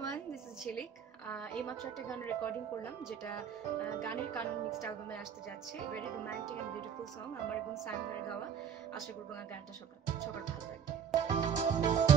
everyone, this is ঝিলিক। এইমাত্র একটা গান রেকর্ডিং করলাম যেটা গানের কানুন মিক্সড অ্যালবামে আসতে যাচ্ছে। Very romantic and beautiful song, আমার এবং সাইম ভাইয়ের গাওয়া। আশা করব গানটা সবার ভালো লাগবে।